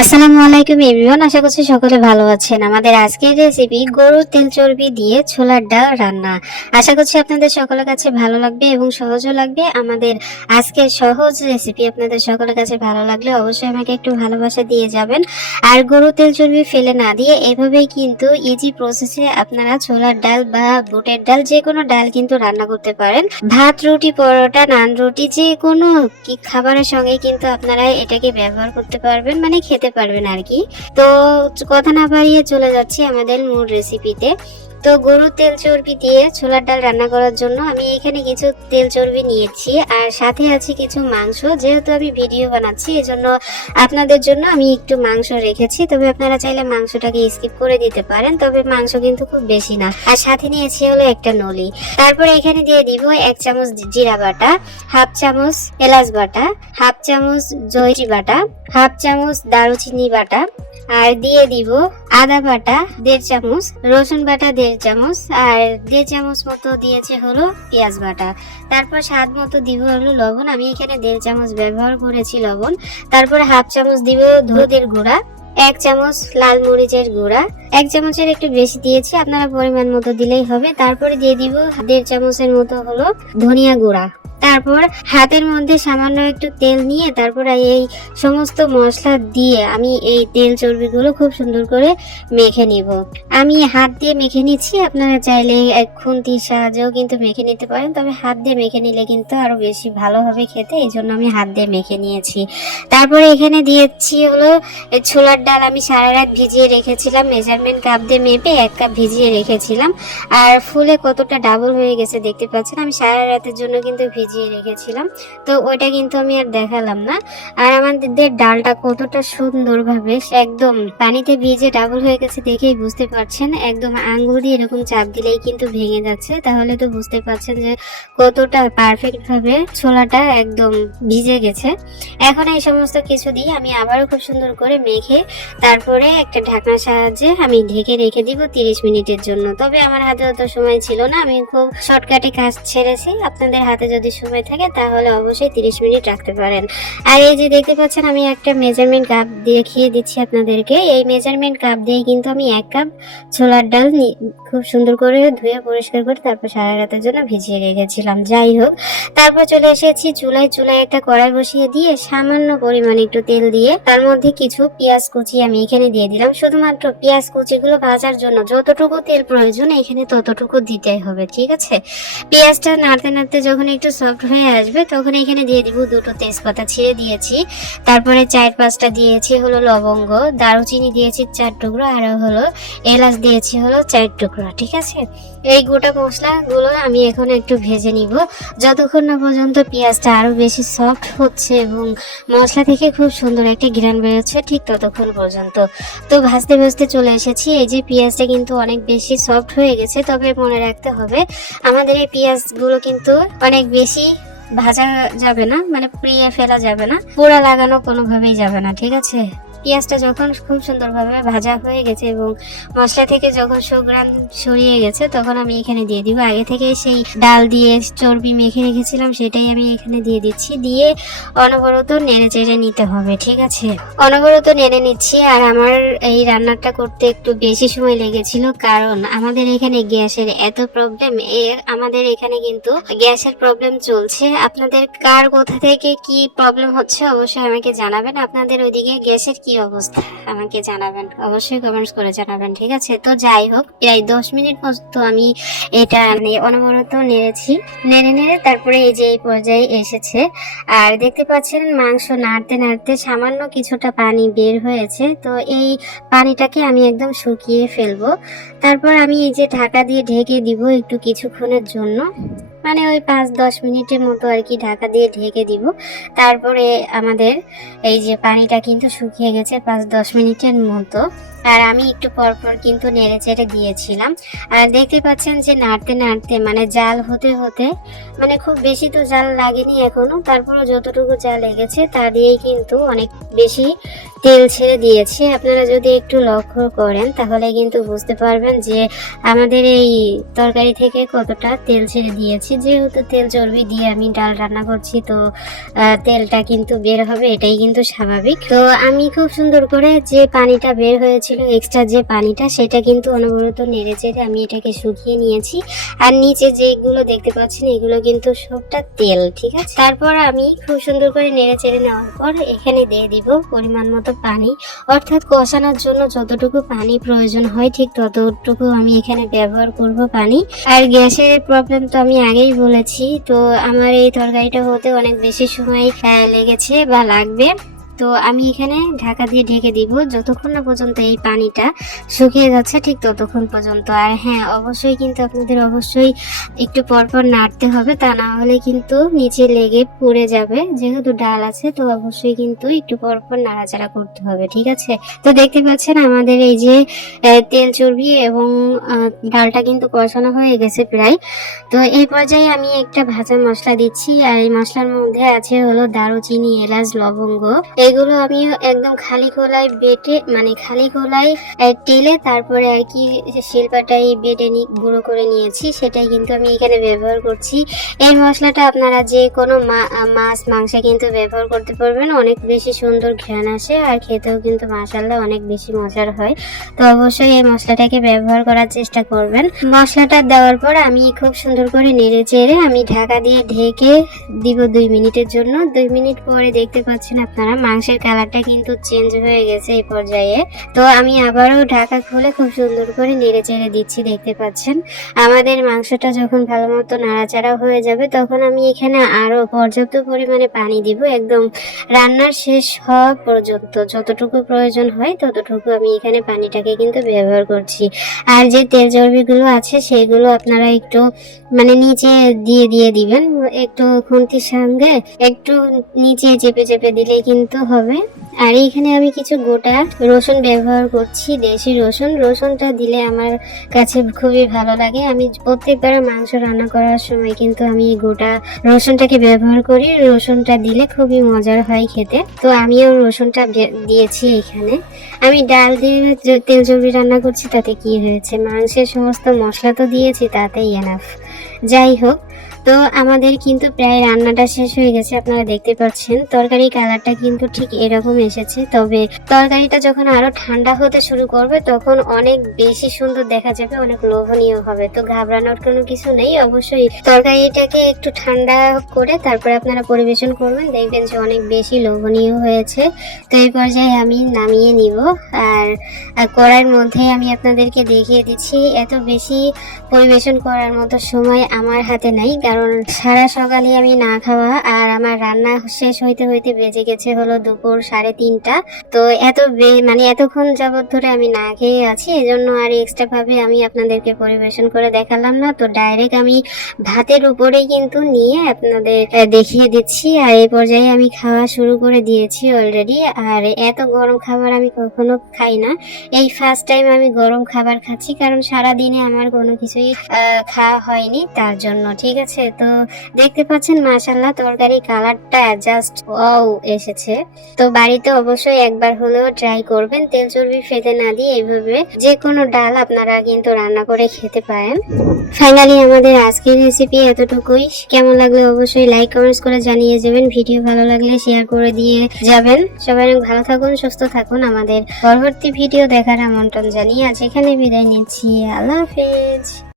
আসসালামু আলাইকুম এভরিওয়ান, আশা করছি সকলে ভালো আছেন। আমাদের আজকের রেসিপি গরুর তেল চর্বি দিয়ে ছোলার ডাল রান্না। আশা করছি আপনাদের সকলের কাছে ভালো লাগবে এবং সহজও লাগবে। আমাদের আজকের সহজ রেসিপি আপনাদের সকলের কাছে ভালো লাগলে অবশ্যই আমাকে একটু ভালোবাসা দিয়ে যাবেন। আর গরুর তেল চর্বি ফেলে না দিয়ে এভাবেই কিন্তু ইজি প্রসেসে আপনারা ছোলার ডাল বা বুটের ডাল যে কোনো ডাল কিন্তু রান্না করতে পারেন। ভাত, রুটি, পরোটা, নান, রুটি যে কোনো খাবারের সঙ্গে কিন্তু আপনারা এটাকে ব্যবহার করতে পারবেন, মানে খেতে পারবেন আর কি। তো কথা না বাড়িয়ে চলে যাচ্ছি আমাদের মূল রেসিপিতে। তো গরুর তেল চর্বি দিয়ে ছোলার ডাল রান্না করার জন্য আমি এখানে কিছু তেল চর্বি নিয়েছি আর সাথে আছে কিছু মাংস। যেহেতু আমি ভিডিও বানাচ্ছি এজন্য আপনাদের জন্য আমি একটু মাংস রেখেছি, তবে আপনারা চাইলে মাংসটাকে স্কিপ করে দিতে পারেন, তবে মাংস কিন্তু খুব বেশি না। আর সাথে নিয়েছি হলো একটা নলি। তারপরে এখানে দিয়ে দিব 1 চামচ জিরা বাটা, হাফ চামচ এলাচ বাটা, হাফ চামচ জয়িত্রী বাটা, হাফ চামচ দারুচিনি বাটা, আর দিয়ে দিব আদা বাটা 1.5 চামচ, রসুন বাটা 1.5 চামচ, আর 1.5 চামচ মতো দিয়েছে হলো পেঁয়াজ বাটা। তারপর স্বাদ মতো দিব হলো লবণ। আমি এখানে 1.5 চামচ ব্যবহার করেছি লবণ। তারপরে হাফ চামচ দিব হলুদের গুঁড়া, 1 চামচ লাল মরিচের গুঁড়া, 1 চামচের একটু বেশি দিয়েছি, আপনারা পরিমাণ মতো দিলেই হবে। তারপরে দিয়ে দিব 1.5 চামচের মতো হলো ধনিয়া গুঁড়া। তারপর হাতের মধ্যে সামান্য একটু তেল নিয়ে তারপর এই সমস্ত মশলা দিয়ে আমি এই তেল চর্বিগুলো খুব সুন্দর করে মেখে নিব। আমি হাত দিয়ে মেখে নিচ্ছি, আপনারা চাইলে এক খুন্তির সাহায্যেও কিন্তু মেখে নিতে পারেন, তবে হাত দিয়ে মেখে নিলে কিন্তু আরো বেশি ভালো হবে খেতে, এই জন্য আমি হাত দিয়ে মেখে নিয়েছি। তারপরে এখানে দিয়েছি হলো ছোলার ডাল। আমি সারা রাত ভিজিয়ে রেখেছিলাম, মেজারমেন্ট কাপ দিয়ে মেপে 1 কাপ ভিজিয়ে রেখেছিলাম। আর ফুলে কতটা ডাবল হয়ে গেছে দেখতে পাচ্ছেন। আমি সারা রাতের জন্য কিন্তু ভিজিয়ে রেখেছিলাম, তো ওইটা কিন্তু আমি আর দেখালাম না। আর আমাদের ডালটা কতটা সুন্দরভাবে একদম পানিতে ভিজে ডাবল হয়ে গেছে দেখেই বুঝতে পারছেন। একদম আঙ্গুল দিয়ে এরকম চাপ দিলেই কিন্তু ভেঙে যাচ্ছে, তাহলে তো বুঝতে পারছেন যে কতটা পারফেক্ট ভাবে ছোলাটা একদম ভিজে গেছে। এখন এই সমস্ত কিছু দিয়ে আমি আবারও খুব সুন্দর করে মেখে তারপরে একটা ঢাকনার সাহায্যে আমি ঢেকে রেখে দিব 30 মিনিটের জন্য। তবে আমার হাতে অত সময় ছিল না, আমি খুব শর্টকাটে কাজ ছেড়েছি। আপনাদের হাতে যদি সময় থাকে তাহলে অবশ্যই 30 মিনিট রাখতে পারেন। আর এই যে দেখতে পাচ্ছেন আমি একটা মেজারমেন্ট কাপ দেখিয়ে দিচ্ছি আপনাদেরকে। এই মেজারমেন্ট কাপ দিয়ে কিন্তু আমি 1 কাপ ছোলার ডাল খুব সুন্দর করে ধুয়ে পরিষ্কার করে তারপর সারা রাতের জন্য ভিজিয়ে রেখেছিলাম। যাই হোক, তারপর চলে এসেছি চুলায় একটা কড়াই বসিয়ে দিয়ে সামান্য পরিমাণে একটু তেল দিয়ে তার মধ্যে কিছু পেঁয়াজ কুচি আমি এখানে দিয়ে দিলাম। শুধুমাত্র পেঁয়াজ কুচিগুলো ভাজার জন্য যতটুকু তেল প্রয়োজন এখানে ততটুকু দিতে হবে, ঠিক আছে। পেঁয়াজটা নাড়তে নাড়তে যখন একটু সফট হয়ে আসবে তখন এখানে দিয়ে দিব 2টো তেজপাতা ছিঁড়ে দিয়েছি। তারপরে 4-5টা দিয়েছি হলো লবঙ্গ, দারুচিনি দিয়েছি 4 টুকরো, আর হলো এলাচ দিয়েছি হলো 4 টুকরো, ঠিক আছে। এই গোটা মশলাগুলো আমি এখন একটু ভেজে নিব যতক্ষণ না পর্যন্ত পেঁয়াজটা আরো বেশি সফট হচ্ছে এবং মশলা থেকে খুব সুন্দর একটা ঘ্রাণ বেরোচ্ছে, ঠিক ততক্ষণ পর্যন্ত। তো ভাজতে ভাজতে চলে এসেছি। এই যে পেঁয়াজটা কিন্তু অনেক বেশি সফট হয়ে গেছে, তবে মনে রাখতে হবে আমাদের এই পেঁয়াজগুলো কিন্তু অনেক বেশি ভাজা যাবে না, মানে পুড়িয়ে ফেলা যাবে না, পোড়া লাগানো কোনোভাবেই যাবে না, ঠিক আছে। পেঁয়াজটা যখন খুব সুন্দরভাবে ভাজা হয়ে গেছে এবং মশলা থেকে যখন সুঘ্রাণ ছড়িয়ে গেছে তখন আমি এখানে দিয়ে দিব আগে থেকে সেই ডাল দিয়ে চর্বি মেখে রেখেছিলাম, সেটাই আমি এখানে দিয়ে দিচ্ছি। দিয়ে অনবরত নেড়ে চেড়ে নিতে হবে, ঠিক আছে। অনবরত নেড়ে নিচ্ছি। আর আমার এই রান্নাটা করতে একটু বেশি সময় লেগেছিল, কারণ আমাদের এখানে গ্যাসের এত প্রবলেম। আমাদের এখানে কিন্তু গ্যাসের প্রবলেম চলছে। আপনাদের কার কোথা থেকে কি প্রবলেম হচ্ছে অবশ্যই আমাকে জানাবেন। আপনাদের ওইদিকে গ্যাসের কি অবস্থা আমাকে জানাবেন, অবশ্যই কমেন্টস করে জানাবেন, ঠিক আছে। তো যাই হোক, প্রায় 10 মিনিট মতো আমি এটা অনবরত নেড়েছি। নেড়ে তারপরে এই যে এই পর্যায়ে এসেছে। আর দেখতে পাচ্ছেন মাংস নাড়তে নাড়তে সামান্য কিছুটা পানি বের হয়েছে, তো এই পানিটাকে আমি একদম শুকিয়ে ফেলবো। তারপর আমি এই যে ঢাকা দিয়ে ঢেকে দিব একটু কিছুক্ষণের জন্য, মানে ওই 5-10 মিনিটের মতো আর কি ঢাকা দিয়ে ঢেকে দিব। তারপরে আমাদের এই যে পানিটা কিন্তু শুকিয়ে গেছে 5-10 মিনিটের মতো। আর আমি একটু পরপর কিন্তু নেড়ে চেড়ে দিয়েছিলাম। আর দেখতে পাচ্ছেন যে নাড়তে নাড়তে মানে জাল হতে হতে, মানে খুব বেশি তো জাল লাগেনি এখনো, তারপরে যতটুকু জাল লেগেছে তা দিয়েই কিন্তু অনেক বেশি তেল ছেড়ে দিয়েছে। আপনারা যদি একটু লক্ষ্য করেন তাহলে কিন্তু বুঝতে পারবেন যে আমাদের এই তরকারি থেকে কতটা তেল ছেড়ে দিয়েছে। যেহেতু তেল চর্বি দিয়ে আমি ডাল রান্না করছি, তো তেলটা কিন্তু বের হবে, এটাই কিন্তু স্বাভাবিক। তো আমি খুব সুন্দর করে যে পানিটা বের হয়েছিল, এক্সট্রা যে পানিটা, সেটা কিন্তু অনবরত নেড়ে চেড়ে আমি এটাকে শুকিয়ে নিয়েছি। আর নিচে যেগুলো দেখতে পাচ্ছেন এগুলো কিন্তু সবটা তেল, ঠিক আছে। তারপর আমি খুব সুন্দর করে নেড়ে চেড়ে নেওয়ার পর এখানে দিয়ে দিব পরিমাণ মতো পানি, অর্থাৎ কষানোর জন্য যতটুকু পানি প্রয়োজন হয় ঠিক ততটুকু আমি এখানে ব্যবহার করব পানি। আর গ্যাসের প্রবলেম তো আমি আগেই বলেছি, তো আমার এই তরকারিটা হতে অনেক বেশি সময় লেগেছে বা লাগবে। তো আমি এখানে ঢাকা দিয়ে ঢেকে দিব যতক্ষণ না পর্যন্ত এই পানিটা শুকিয়ে যাচ্ছে, ঠিক ততক্ষণ পর্যন্ত। আর হ্যাঁ, অবশ্যই কিন্তু আপনাদের অবশ্যই একটু পরপর নাড়তে হবে, তা না হলে কিন্তু নিচে লেগে পুড়ে যাবে। যেহেতু ডাল আছে তো অবশ্যই কিন্তু একটু পরপর নাড়াচাড়া করতে হবে, ঠিক আছে। তো দেখতে পাচ্ছেন আমাদের এই যে তেল চর্বি এবং ডালটা কিন্তু কষানো হয়ে গেছে প্রায়। তো এই পর্যায়ে আমি একটা ভাজা মশলা দিচ্ছি, আর এই মশলার মধ্যে আছে হলো দারুচিনি, এলাচ, লবঙ্গ। এগুলো আমি একদম খালি খোলায় বেটে, মানে খালি খোলায় টেলে তারপরে আর কি শিলপাটায় বেটে গুঁড়ো করে নিয়েছি, সেটাই কিন্তু আমি এখানে ব্যবহার করছি। এই মশলাটা আপনারা যে কোনো মাছ মাংসে কিন্তু ব্যবহার করতে পারবেন, অনেক বেশি সুন্দর ঘ্রাণ আসে আর খেতেও কিন্তু মাশাআল্লাহ অনেক বেশি মজার হয়। তো অবশ্যই এই মশলাটাকে ব্যবহার করার চেষ্টা করবেন। মশলাটা দেওয়ার পর আমি খুব সুন্দর করে নেড়ে চেড়ে আমি ঢাকা দিয়ে ঢেকে দিব 2 মিনিটের জন্য। 2 মিনিট পরে দেখতে পাচ্ছেন আপনারা মাংসের কালারটা কিন্তু চেঞ্জ হয়ে গেছে এই পর্যায়ে। তো আমি আবারও ঢাকা খুলে খুব সুন্দর করে নেড়ে চেড়ে দিচ্ছি। দেখতে পাচ্ছেন আমাদের মাংসটা যখন ভালো মতো নাড়াচাড়া হয়ে যাবে তখন আমি এখানে আরো পর্যাপ্ত পরিমাণে পানি দিব, একদম রান্নার শেষ হওয়া পর্যন্ত যতটুকু প্রয়োজন হয় ততটুকু আমি এখানে পানিটাকে কিন্তু ব্যবহার করছি। আর যে তেল চর্বিগুলো আছে সেগুলো আপনারা একটু মানে নিচে দিয়ে দিবেন, একটু খুন্তির সঙ্গে একটু নিচে চেপে চেপে দিলেই কিন্তু হবে। আর এইখানে আমি কিছু গোটা রসুন ব্যবহার করছি, দেশি রসুন। রসুনটা দিলে আমার কাছে খুবই ভালো লাগে। আমি প্রত্যেকবার মাংস রান্না করার সময় কিন্তু আমি গোটা রসুনটাকে ব্যবহার করি, রসুনটা দিলে খুবই মজার হয় খেতে। তো আমিও রসুনটা দিয়েছি এখানে। আমি ডাল দিয়ে তেল চর্বি রান্না করছি, তাতে কি হয়েছে, মাংসের সমস্ত মশলা তো দিয়েছি, তাতেই এনাফ। যাই হোক, তো আমাদের কিন্তু প্রায় রান্নাটা শেষ হয়ে গেছে। আপনারা দেখতে পাচ্ছেন তরকারি কালারটা কিন্তু ঠিক এরকম এসেছে। তবে তরকারিটা যখন আরো ঠান্ডা হতে শুরু করবে তখন অনেক বেশি সুন্দর দেখা যাবে, অনেক লোভনীয় হবে। তো ঘাবড়ানোর কোনো কিছু নেই, অবশ্যই তরকারিটাকে একটু ঠান্ডা করে তারপরে আপনারা পরিবেশন করবেন, দেখবেন যে অনেক বেশি লোভনীয় হয়েছে। তো এই পর্যায়ে আমি নামিয়ে নিব। আর কড়াইয়ের মধ্যে আমি আপনাদেরকে দেখিয়ে দিচ্ছি, এত বেশি পরিবেশন করার মতো সময় আমার হাতে নাই, কারণ সারা সকালে আমি না খাওয়া, আর আমার রান্না শেষ হইতে হইতে বেজে গেছে হলো দুপুর 3:30। তো মানে এতক্ষণ যাবত ধরে আমি না খেয়ে আছি, এজন্য আর এক্সট্রা ভাবে আমি আপনাদেরকে পরিবেশন করে দেখালাম না। তো ডাইরেক্ট আমি ভাতের উপরে কিন্তু নিয়ে আপনাদের দেখিয়ে দিচ্ছি। আর এই পর্যায়ে আমি খাওয়া শুরু করে দিয়েছি অলরেডি। আর এত গরম খাবার আমি কখনো খাই না, এই ফার্স্ট টাইম আমি গরম খাবার খাচ্ছি, কারণ সারাদিনে আমার কোনো কিছুই খাওয়া হয়নি তার জন্য, ঠিক আছে। তো দেখতে পাচ্ছেন মাশাআল্লাহ তরকারি কালারটা জাস্ট ওয়াও এসেছে। তো বাড়িতে অবশ্যই একবার হলেও ট্রাই করবেন, তেল চর্বি ফেলে না দিয়ে এইভাবে যে কোনো ডাল আপনারা কিন্তু রান্না করে খেতে পারেন। ফাইনালি আমাদের আজকের রেসিপি এতটুকুই। কেমন লাগলে অবশ্যই লাইক কমেন্টস করে জানিয়ে যাবেন, ভিডিও ভালো লাগলে শেয়ার করে দিয়ে যাবেন। সবাই অনেক ভালো থাকুন, সুস্থ থাকুন। আমাদের পরবর্তী ভিডিও দেখার আমন্ত্রণ জানিয়ে আজ এখানে বিদায় নিচ্ছি। আল্লাহ হাফেজ।